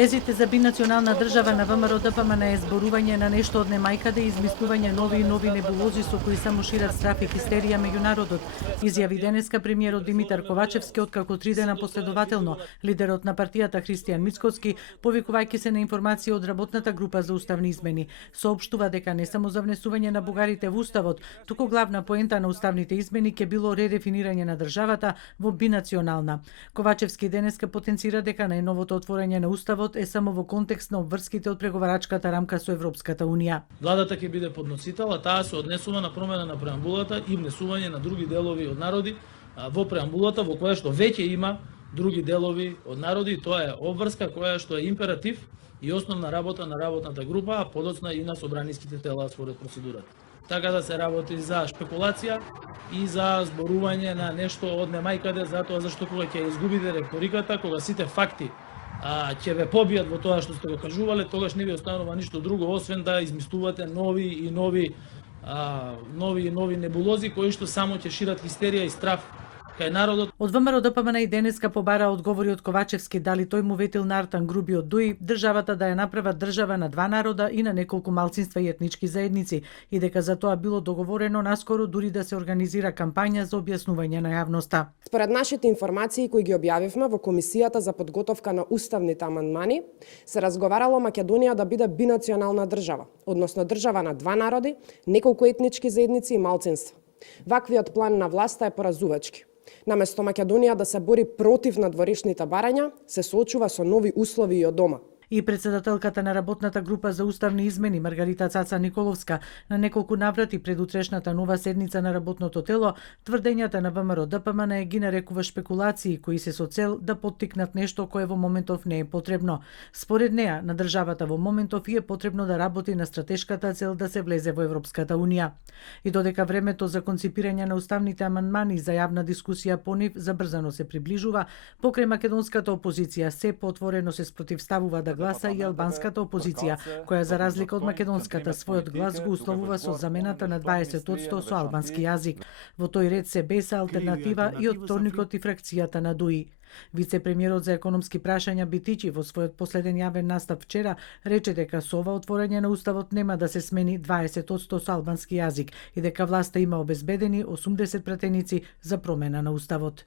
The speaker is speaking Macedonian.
Тезите за бинационална држава на ВМРО ДПМН е зборување на нешто од немајкаде и измислување нови и нови небулози со кои само шират страф и хистерија меѓу народот, изјави денеска премиерот Димитар Ковачевски откако 3 дена последователно лидерот на партијата Христијан Мицкоски, повикувајќи се на информации од работната група за уставни измени, соопштува дека не само за внесување на бугарите во уставот, туку главна поента на уставните измени ќе било редефинирање на државата во бинационална. Ковачевски денеска потенцира дека најновото отворање на уставот е само во контекст на обврските од преговарачката рамка со Европската унија. Владата ќе биде подносител, а таа се однесува на промена на преамбулата и внесување на други делови од народи во преамбулата, во која што веќе има други делови од народи, тоа е обврска која што е императив и основна работа на работната група, а подоцна и на собраниските тела според процедурата. Така да се работи за шпекулација и за зборување на нешто од немајкаде, затоа зашто кога ќе изгубите реториката, кога сите факти ќе ве побијат во тоа што сте го кажувале, тогаш не ви останува ништо друго освен да измислувате нови небулози кои што само ќе шират хистерија и страф кај народот. Од ВМРО ДПМН и денеска побара одговори од Ковачевски дали тој му ветил на Артан Груби од ДУИ државата да ја направат држава на два народа и на неколку малцинства и етнички заедници и дека за тоа било договорено наскоро дури да се организира кампања за објаснување на јавноста. Според нашите информации кои ги објавивме во Комисијата за подготовка на уставните амандмани, се разговарало Македонија да биде бинационална држава, односно држава на два народи, неколку етнички заедници и малцинства. Ваквиот план на власта е поразувачки. Наместо Македонија да се бори против надворешните барања, се соочува со нови услови и од дома. И председателката на работната група за уставни измени Маргарита Цаца Николовска на неколку наврати пред утрешната нова седница на работното тело тврдењата на ВМРО ДПМН ги нарекува шпекулации кои се со цел да поттикнат нешто кое во моментов не е потребно. Според неа, на државата во моментов е потребно да работи на стратешката цел да се влезе во Европската унија. И додека времето за конципирање на уставните амандмани за јавна дискусија по нив забрзано се приближува, покрај македонската опозиција се поотворено се спротивставува да гласа и албанската опозиција, која за разлика од македонската својот глас го условува со замената на 20% со албански јазик. Во тој ред се БЕСА, Алтернатива и од вторникот и фракцијата на ДУИ. Вице-премиерот за економски прашања Битичи во својот последен јавен настап вчера рече дека со ова отворање на уставот нема да се смени 20% со албански јазик и дека власта има обезбедени 80 пратеници за промена на уставот.